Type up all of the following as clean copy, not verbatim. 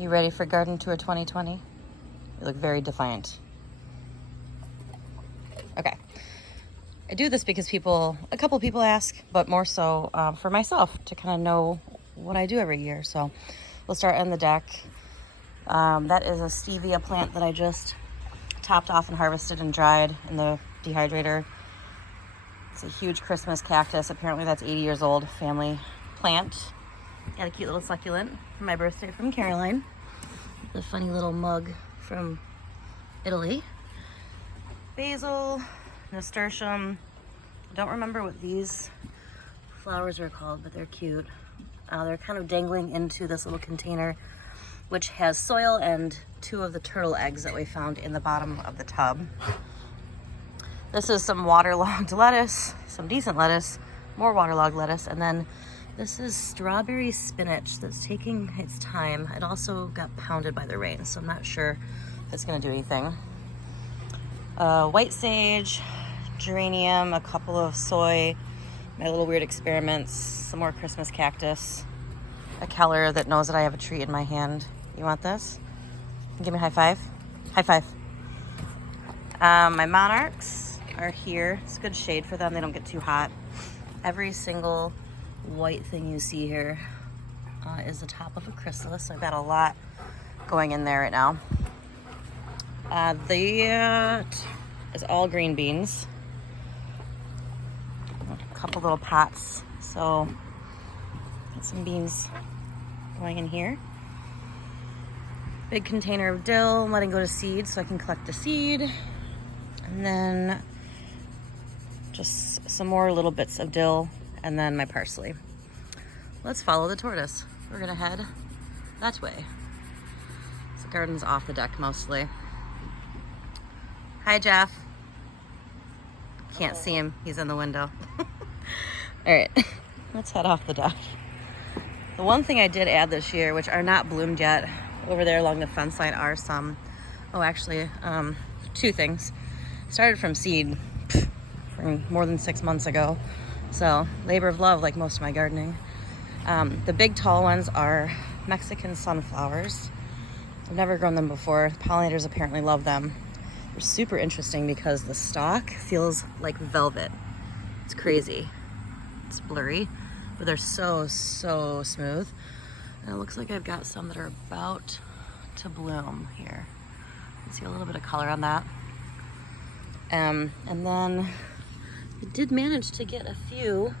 You ready for garden tour 2020? You look very defiant. Okay. I do this because a couple people ask, but more so for myself to kind of know what I do every year. So we'll start on the deck. That is a stevia plant that I just topped off and harvested and dried in the dehydrator. It's a huge Christmas cactus. Apparently that's 80 years old, family plant. Got a cute little succulent for my birthday from Caroline. The funny little mug from Italy. Basil, nasturtium. I don't remember what these flowers are called, but they're cute. They're kind of dangling into this little container, which has soil and 2 of the turtle eggs that we found in the bottom of the tub. This is some waterlogged lettuce, some decent lettuce, more waterlogged lettuce, and then this is strawberry spinach that's taking its time. It also got pounded by the rain, so I'm not sure if it's gonna do anything. White sage, geranium, a couple of soy, my little weird experiments, some more Christmas cactus, a Keller that knows that I have a treat in my hand. You want this? Give me a high five. High five. My monarchs are here. It's good shade for them. They don't get too hot. Every single white thing you see here is the top of a chrysalis. So I've got a lot going in there right now. That is all green beans. A couple little pots. So got some beans going in here. Big container of dill, I'm letting go to seed so I can collect the seed. And then just some more little bits of dill and then my parsley. Let's follow the tortoise. We're gonna head that way. So the garden's off the deck mostly. Hi, Jeff. Can't see him, he's in the window. All right, let's head off the deck. The one thing I did add this year, which are not bloomed yet, over there along the fence line are some, 2 things. Started from seed from more than 6 months ago. So labor of love, like most of my gardening. The big tall ones are Mexican sunflowers. I've never grown them before. Pollinators apparently love them. They're super interesting because the stalk feels like velvet. It's crazy. It's blurry, but they're so smooth. And it looks like I've got some that are about to bloom here. You can see a little bit of color on that. And then I did manage to get a few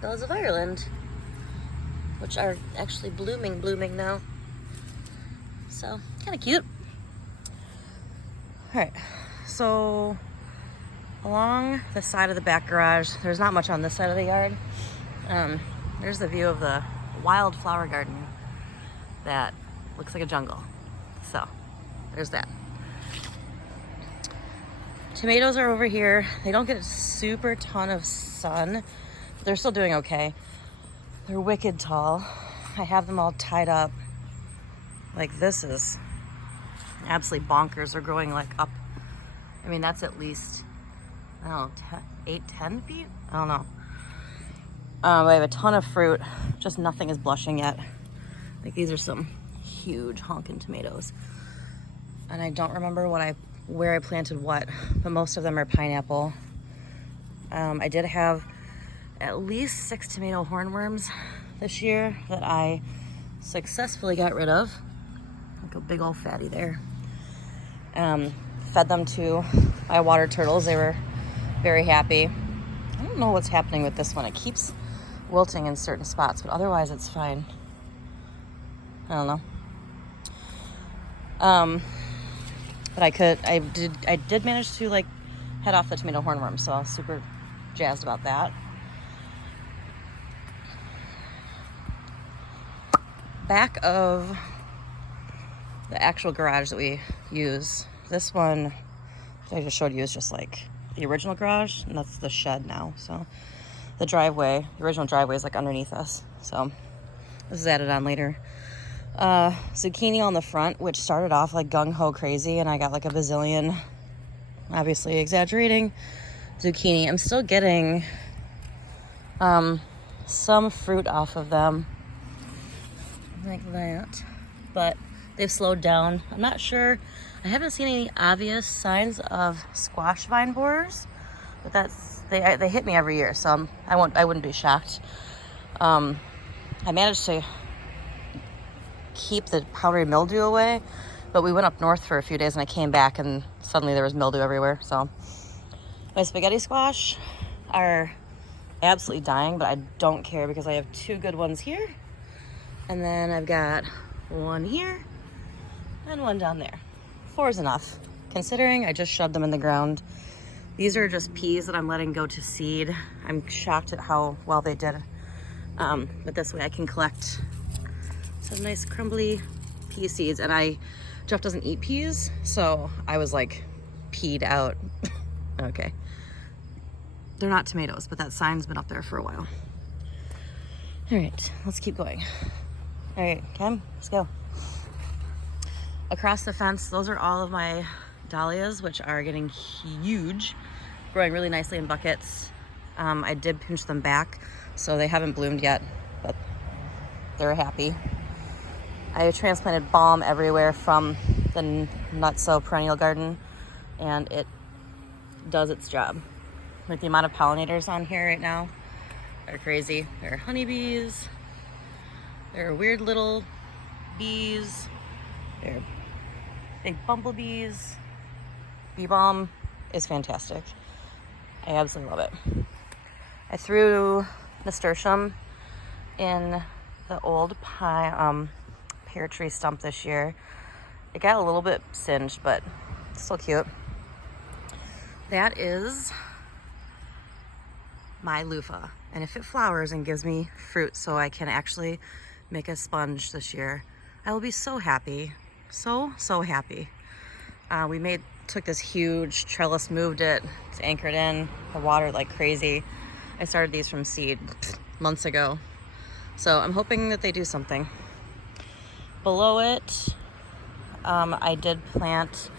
Bells of Ireland, which are actually blooming now. So, kind of cute. All right, so along the side of the back garage, there's not much on this side of the yard. There's the view of the wildflower garden that looks like a jungle. So there's that. Tomatoes are over here. They don't get a super ton of sun, but they're still doing okay. They're wicked tall. I have them all tied up. Like, this is absolutely bonkers. They're growing like up. I mean, that's at least, I don't know, 10 feet? I don't know. I have a ton of fruit, just nothing is blushing yet. Like, these are some huge honkin' tomatoes. And I don't remember where I planted what, but most of them are pineapple. I did have at least 6 tomato hornworms this year that I successfully got rid of. Like a big old fatty there. Fed them to my water turtles. They were very happy. I don't know what's happening with this one. It keeps wilting in certain spots, but otherwise it's fine. I don't know. But I did manage to like head off the tomato hornworm, so I was super jazzed about that. Back of the actual garage that we use, this one that I just showed you is just like the original garage, and that's the shed now. So the original driveway is like underneath us. So this is added on later. Zucchini on the front, which started off like gung-ho crazy, and I got like a bazillion, obviously exaggerating, zucchini. I'm still getting some fruit off of them, like that. but they've slowed down. I'm not sure. I haven't seen any obvious signs of squash vine borers, but they hit me every year, so I wouldn't be shocked. I managed to keep the powdery mildew away, but we went up north for a few days and I came back and suddenly there was mildew everywhere. So my spaghetti squash are absolutely dying, but I don't care because I have 2 good ones here, and then I've got 1 here and 1 down there. 4 is enough, considering I just shoved them in the ground. These are just peas that I'm letting go to seed. I'm shocked at how well they did. But this way I can collect some nice crumbly pea seeds. And Jeff doesn't eat peas, so I was like peed out. Okay. They're not tomatoes, but that sign's been up there for a while. All right, let's keep going. All right, Kim, let's go. Across the fence, those are all of my dahlias, which are getting huge, growing really nicely in buckets. I did pinch them back, so they haven't bloomed yet, but they're happy. I transplanted balm everywhere from the Nutso perennial garden, and it does its job. Like, the amount of pollinators on here right now are crazy. There are honeybees, there are weird little bees, there are big bumblebees. Bee balm is fantastic. I absolutely love it. I threw nasturtium in the old pear tree stump this year. It got a little bit singed, but still cute. That is my loofah, and if it flowers and gives me fruit so I can actually make a sponge this year, I will be so happy. So happy. We took this huge trellis, moved it, it's anchored in the water like crazy. I started these from seed months ago, so I'm hoping that they do something. Below it, I did plant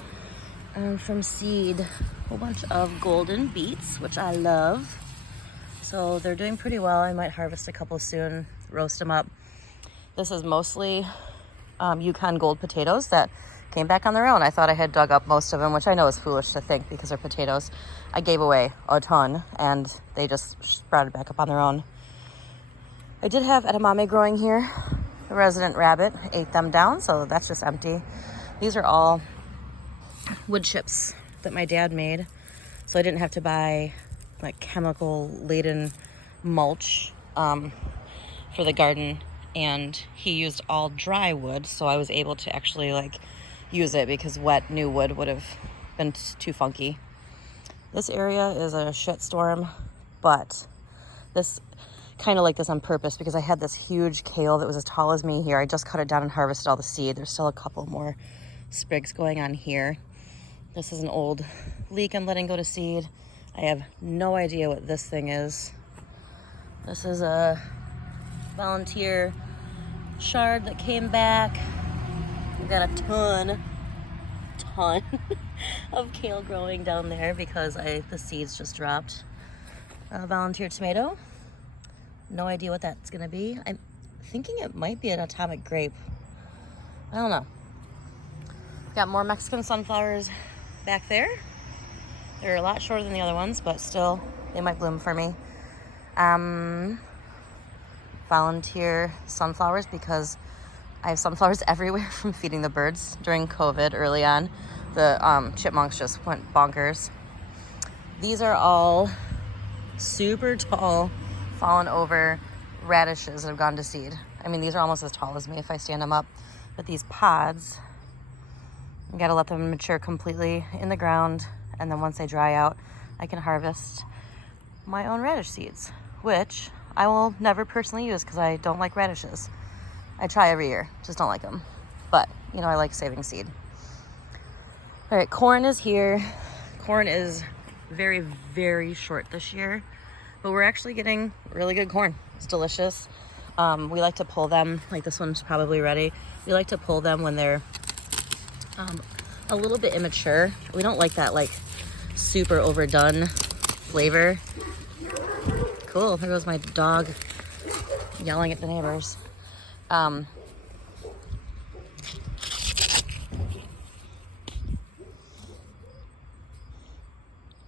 from seed a whole bunch of golden beets, which I love. So they're doing pretty well. I might harvest a couple soon, roast them up. This is mostly Yukon Gold potatoes that came back on their own. I thought I had dug up most of them, which I know is foolish to think because they're potatoes. I gave away a ton and they just sprouted back up on their own. I did have edamame growing here. The resident rabbit ate them down, so that's just empty. These are all wood chips that my dad made, so I didn't have to buy like chemical laden mulch for the garden, and he used all dry wood, so I was able to actually like use it because wet new wood would have been too funky. This area is a shit storm, but this kind of like this on purpose because I had this huge kale that was as tall as me here. I just cut it down and harvested all the seed. There's still a couple more sprigs going on here. This is an old leek I'm letting go to seed. I have no idea what this thing is. This is a volunteer shard that came back. We've got a ton of kale growing down there because the seeds just dropped. Volunteer tomato. No idea what that's gonna be. I'm thinking it might be an atomic grape. I don't know. Got more Mexican sunflowers back there. They're a lot shorter than the other ones, but still, they might bloom for me. Volunteer sunflowers because I have sunflowers everywhere from feeding the birds during COVID early on. The chipmunks just went bonkers. These are all super tall, fallen over radishes that have gone to seed. I mean, these are almost as tall as me if I stand them up. But these pods, you gotta let them mature completely in the ground, and then once they dry out, I can harvest my own radish seeds, which I will never personally use because I don't like radishes. I try every year, just don't like them. But, you know, I like saving seed. All right, corn is here. Corn is very, very short this year, but we're actually getting really good corn. It's delicious. We like to pull them, like this one's probably ready. We like to pull them when they're a little bit immature. We don't like that like super overdone flavor. Cool, there goes my dog yelling at the neighbors.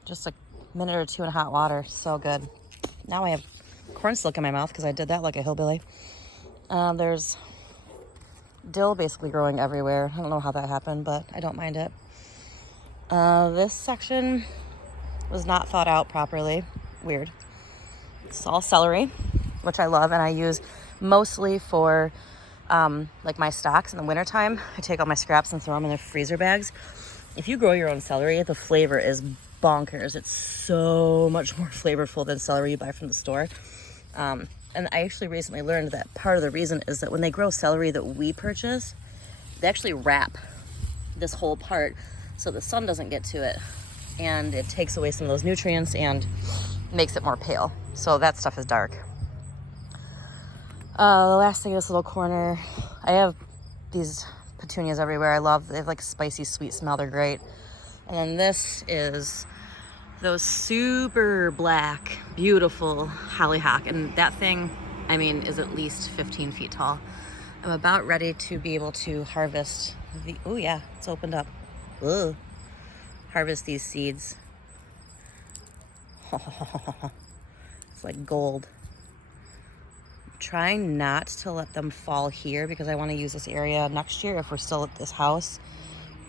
just a minute or two in hot water. So good. Now I have corn silk in my mouth because I did that like a hillbilly. There's dill basically growing everywhere. I don't know how that happened, but I don't mind it. This section was not thought out properly. Weird. It's all celery, which I love, and I use mostly for like my stocks in the wintertime. I take all my scraps and throw them in the freezer bags. If you grow your own celery, the flavor is bonkers. It's so much more flavorful than celery you buy from the store. And I actually recently learned that part of the reason is that when they grow celery that we purchase, they actually wrap this whole part so the sun doesn't get to it, and it takes away some of those nutrients and makes it more pale. So that stuff is dark. The last thing in this little corner, I have these petunias everywhere. They have like spicy sweet smell. They're great. And then this is those super black, beautiful hollyhock. And that thing, I mean, is at least 15 feet tall. I'm about ready to be able to harvest oh yeah, it's opened up. Ugh. Harvest these seeds. It's like gold. I'm trying not to let them fall here because I want to use this area next year if we're still at this house.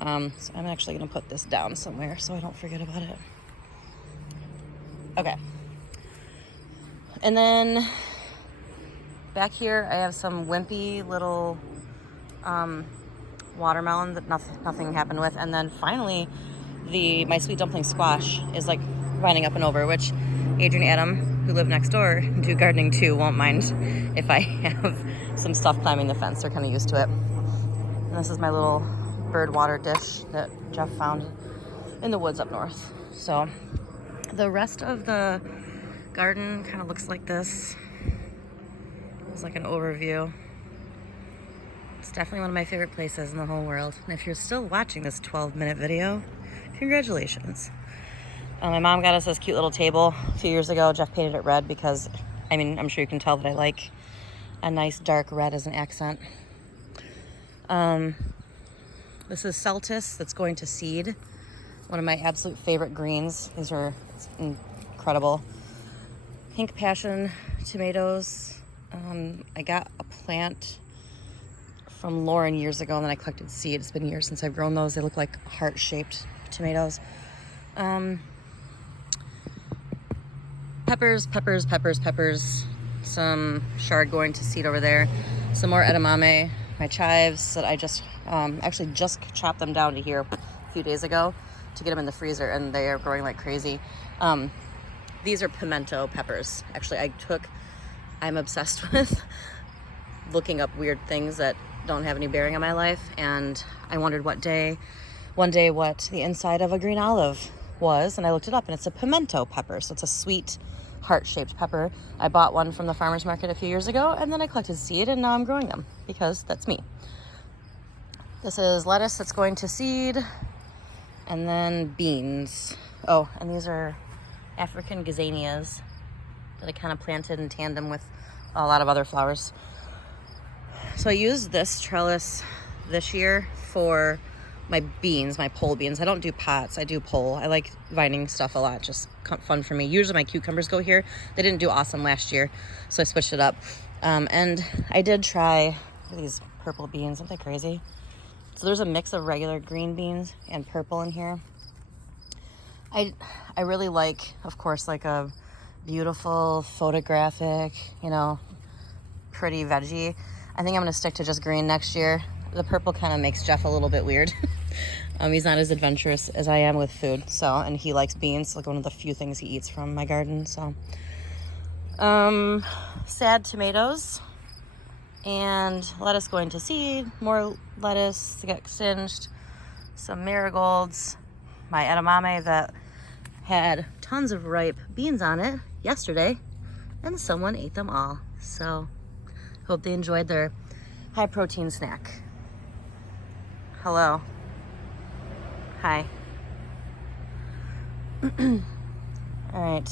So I'm actually going to put this down somewhere so I don't forget about it. Okay. And then back here I have some wimpy little watermelon that nothing happened with. And then finally my sweet dumpling squash is like vinding up and over, which Adrian and Adam, who live next door, do gardening too, won't mind if I have some stuff climbing the fence. They're kind of used to it. And this is my little bird water dish that Jeff found in the woods up north. So the rest of the garden kind of looks like this. It's like an overview. It's definitely one of my favorite places in the whole world. And if you're still watching this 12-minute video, congratulations. My mom got us this cute little table a few years ago. Jeff painted it red because, I mean, I'm sure you can tell that I like a nice dark red as an accent. This is Celtis that's going to seed. One of my absolute favorite greens. These are incredible. Pink passion tomatoes. I got a plant from Lauren years ago, and then I collected seed. It's been years since I've grown those. They look like heart-shaped tomatoes. Peppers. Some chard going to seed over there. Some more edamame. My chives that I just actually just chopped them down to here a few days ago to get them in the freezer, and they are growing like crazy. These are pimento peppers. Actually, I'm obsessed with looking up weird things that don't have any bearing on my life, and I wondered one day what the inside of a green olive was, and I looked it up, and it's a pimento pepper. So it's a sweet heart-shaped pepper. I bought one from the farmer's market a few years ago, and then I collected seed, and now I'm growing them because that's me. This is lettuce that's going to seed, and then beans. Oh, and these are African gazanias that I kind of planted in tandem with a lot of other flowers. So I used this trellis this year for my beans, my pole beans. I don't do pots, I do pole. I like vining stuff a lot, just fun for me. Usually my cucumbers go here. They didn't do awesome last year, so I switched it up. And I did try these purple beans. Aren't they crazy? So there's a mix of regular green beans and purple in here. I really like, of course, like a beautiful, photographic, pretty veggie. I think I'm going to stick to just green next year. The purple kind of makes Jeff a little bit weird. He's not as adventurous as I am with food, and he likes beans, like one of the few things he eats from my garden. So, sad tomatoes and lettuce going to seed, more lettuce to get singed, some marigolds, my edamame that had tons of ripe beans on it yesterday, and someone ate them all. So, hope they enjoyed their high protein snack. Hello. Hi. All right.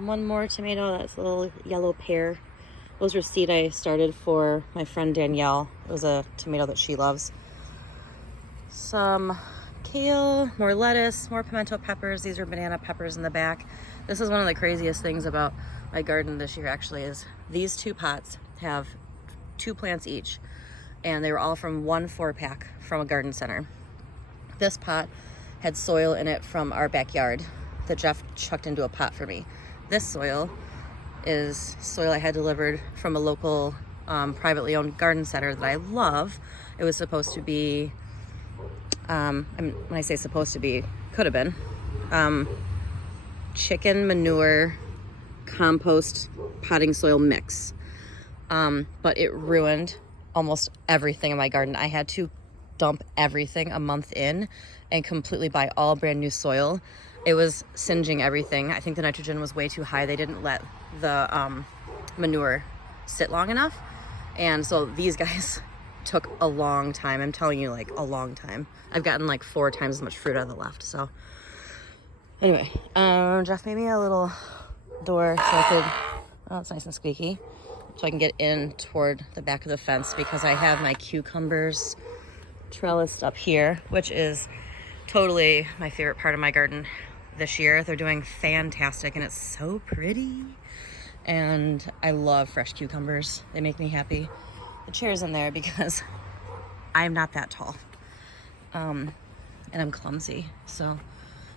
One more tomato. That's a little yellow pear. Those were seed I started for my friend Danielle. It was a tomato that she loves. Some kale, more lettuce, more pimento peppers. These are banana peppers in the back. This is one of the craziest things about my garden this year actually, is these 2 pots have 2 plants each, and they were all from one 4-pack from a garden center. This pot had soil in it from our backyard that Jeff chucked into a pot for me. This soil is soil I had delivered from a local privately owned garden center that I love. It was supposed to be, when I say supposed to be, could have been, chicken manure compost potting soil mix. But it ruined almost everything in my garden. I had to dump everything a month in and completely buy all brand new soil. It was singeing everything. I think the nitrogen was way too high. They didn't let the manure sit long enough. And so these guys took a long time. I'm telling you, like a long time. I've gotten like 4 times as much fruit out of the left. So anyway, Jeff made me a little door so I could, oh, it's nice and squeaky, so I can get in toward the back of the fence, because I have my cucumbers trellised up here, which is totally my favorite part of my garden this year. They're doing fantastic and it's so pretty. And I love fresh cucumbers. They make me happy. The chair's in there because I'm not that tall. And I'm clumsy. So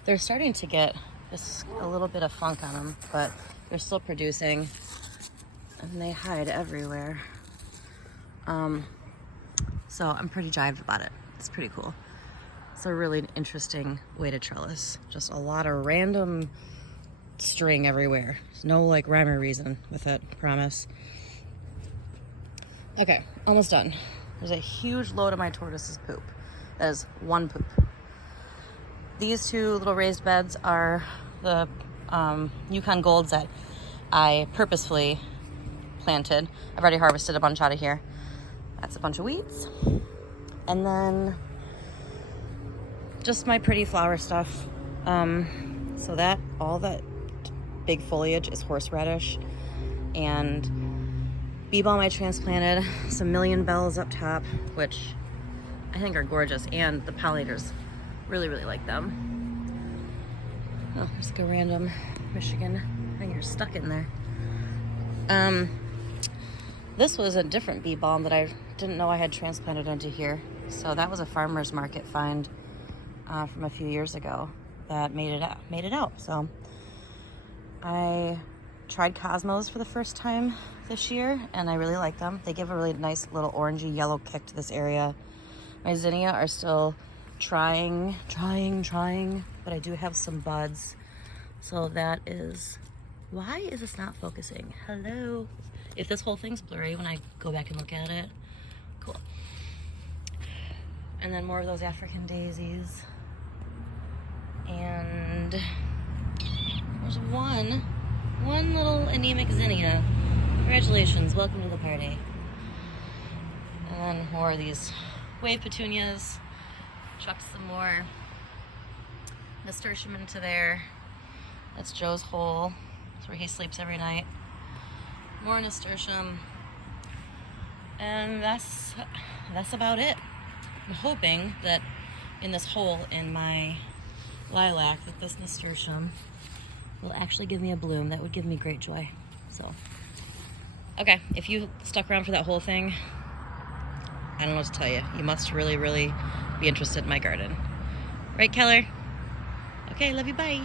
they're starting to get just a little bit of funk on them, but they're still producing and they hide everywhere. So I'm pretty jived about it. It's pretty cool. It's a really interesting way to trellis. Just a lot of random string everywhere. There's no like rhyme or reason with it, promise. Okay, almost done. There's a huge load of my tortoise's poop. That is one poop. These 2 little raised beds are the Yukon Golds that I purposefully planted. I've already harvested a bunch out of here. That's a bunch of weeds. And then just my pretty flower stuff. So that, all that big foliage is horseradish, and bee balm I transplanted, some million bells up top, which I think are gorgeous, and the pollinators really, really like them. Oh, there's like a random Michigan thing, you're stuck in there. This was a different bee balm that I didn't know I had transplanted into here. So that was a farmer's market find from a few years ago that made it out. So I tried Cosmos for the first time this year, and I really like them. They give a really nice little orangey yellow kick to this area. My zinnia are still trying, but I do have some buds. So that is, why is this not focusing? Hello? If this whole thing's blurry when I go back and look at it, cool. And then more of those African daisies. And there's one little anemic zinnia. Congratulations, welcome to the party. And then more of these wave petunias. Chucked some more nasturtium into there. That's Joe's hole. That's where he sleeps every night. More nasturtium. And that's about it. I'm hoping that in this hole in my lilac that this nasturtium will actually give me a bloom. That would give me great joy. So, okay, if you stuck around for that whole thing, I don't know what to tell you. You must really, really be interested in my garden. Right, Keller? Okay, love you, bye.